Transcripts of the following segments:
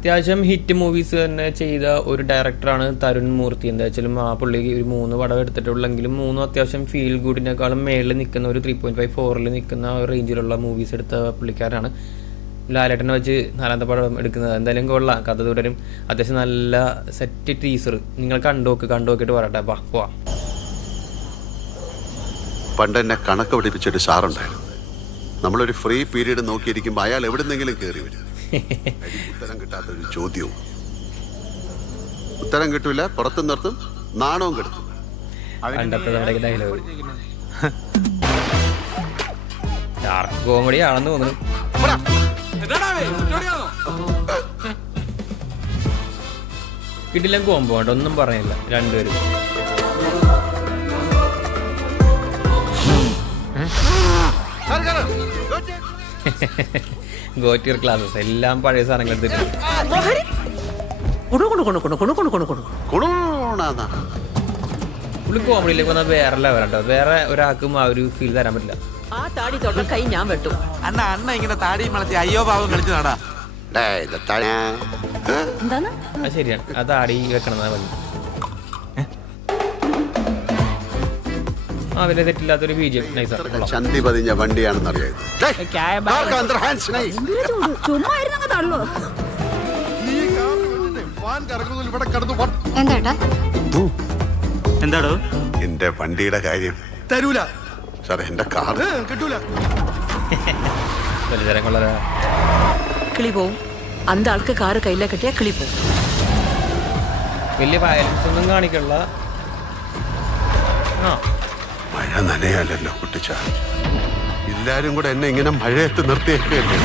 അത്യാവശ്യം hit movies തന്നെ ചെയ്ത ഒരു ഡയറക്ടറാണ് തരുൺ മൂർത്തി. എന്താ വെച്ചാലും ആ പുള്ളിക്ക് ഒരു 3 പടം എടുത്തിട്ടുള്ളെങ്കിലും 3 അത്യാവശ്യം ഫീൽ ഗുഡിനേക്കാളും മേളിൽ നിൽക്കുന്ന ഒരു 3.5 4 നിൽക്കുന്ന റേഞ്ചിലുള്ള മൂവീസ് എടുത്ത പുള്ളിക്കാരാണ്. ലാലേട്ടനെ വെച്ച് 4ാമത്തെ പടം എടുക്കുന്നത് എന്തായാലും കൊള്ളാം. കഥ തുടരും. അത്യാവശ്യം നല്ല സെറ്റ് ടീസർ നിങ്ങൾ കണ്ടുനോക്കിയിട്ട് പറയട്ടെ. പോവാ. പണ്ട് എന്നെ കണക്ക് പഠിപ്പിച്ചൊരു സാറുണ്ടായിരുന്നു. നമ്മളൊരു ഫ്രീ പീരീഡ് നോക്കിയിരിക്കുമ്പോൾ അയാൾ എവിടുന്നെങ്കിലും കയറി വരും. ഉത്തരം കിട്ടാത്തൊരു ചോദ്യവും ഉത്തരം കിട്ടൂല, പുറത്തു നിർത്തും, നാണവും കെടുത്തും. ഡാർക്ക് കോമഡി ആണെന്ന് തോന്നുന്നു. കിടിലം കോമ്പോ ഉണ്ട്, ഒന്നും പറയാനില്ല രണ്ടുപേരും. ഗോറ്റിയർ ക്ലാസ്സസ് എല്ലാം പഴയ സാധനങ്ങൾ എടുത്തിട്ടുണ്ട്. പുള്ളി കോമഡിയിലേക്ക് വന്നാൽ വേറെ ലെവലുണ്ടോ. വേറെ ഒരാൾക്കും ആ ഒരു ഫീൽ തരാൻ പറ്റില്ല. ആ താടി തൊട്ട കൈ ഞാൻ വെട്ടും. അണ്ണ ഇങ്ങനെ താടി വളർത്തി അയ്യോ പാവം കളിച്ചു നടാ. അത് ശരിയാണ്, ആ താടി വെക്കണമെന്നാ മതി. ആ വലിയ തെറ്റില്ലാത്തൊരു ബീജം നൈസാണ്. ചന്തി പതിഞ്ഞ വണ്ടിയാണെന്ന് അറിയാം. എന്താടോ എന്റെ വണ്ടിയുടെ കാര്യം തരൂല സാറേ, എന്റെ കാർ കിട്ടൂല. കിളി പോവും. അന്ത ആൾക്ക് കാറ് കയ്യിലെ കെട്ടിയാ കിളി പോവും. വലിയ വയലൻസ് ഒന്നും കാണിക്കണ്ട. മഴ നനയാലല്ലോ കുട്ടിച്ച. എല്ലാരും കൂടെ എന്നെ ഇങ്ങനെ മഴയത്ത് നിർത്തിയേക്കല്ലേ.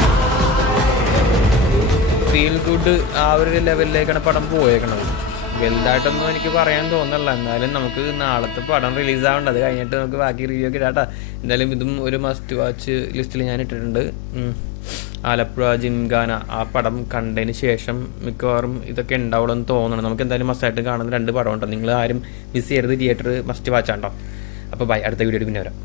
ഫീൽ ഗുഡ് ആ ഒരു ലെവലിലേക്കാണ് പടം പോയേക്കണത്. വലുതായിട്ടൊന്നും എനിക്ക് പറയാൻ തോന്നല്ല. എന്നാലും നമുക്ക് നാളത്തെ പടം റിലീസ് ആവേണ്ട. അത് കഴിഞ്ഞിട്ട് നമുക്ക് ബാക്കി റിവ്യൂ ഒക്കെ ഇടാട്ടാ. എന്തായാലും ഇതും ഒരു മസ്റ്റ് വാച്ച് ലിസ്റ്റിൽ ഞാൻ ഇട്ടിട്ടുണ്ട്. ആലപ്പുഴ ജിംഖാന ആ പടം കണ്ടതിന് ശേഷം മിക്കവാറും ഇതൊക്കെ ഉണ്ടാവുള്ളൂ എന്ന് തോന്നണം. നമുക്ക് എന്തായാലും മസ്റ്റായിട്ട് കാണുന്ന 2 പടമുണ്ട്. നിങ്ങൾ ആരും മിസ് ചെയ്യരുത്. തിയേറ്റർ മസ്റ്റ് വാച്ചാണ്ടോ. അപ്പോൾ ബൈ. അടുത്ത വീഡിയോയിൽ പിന്നെ വരാം.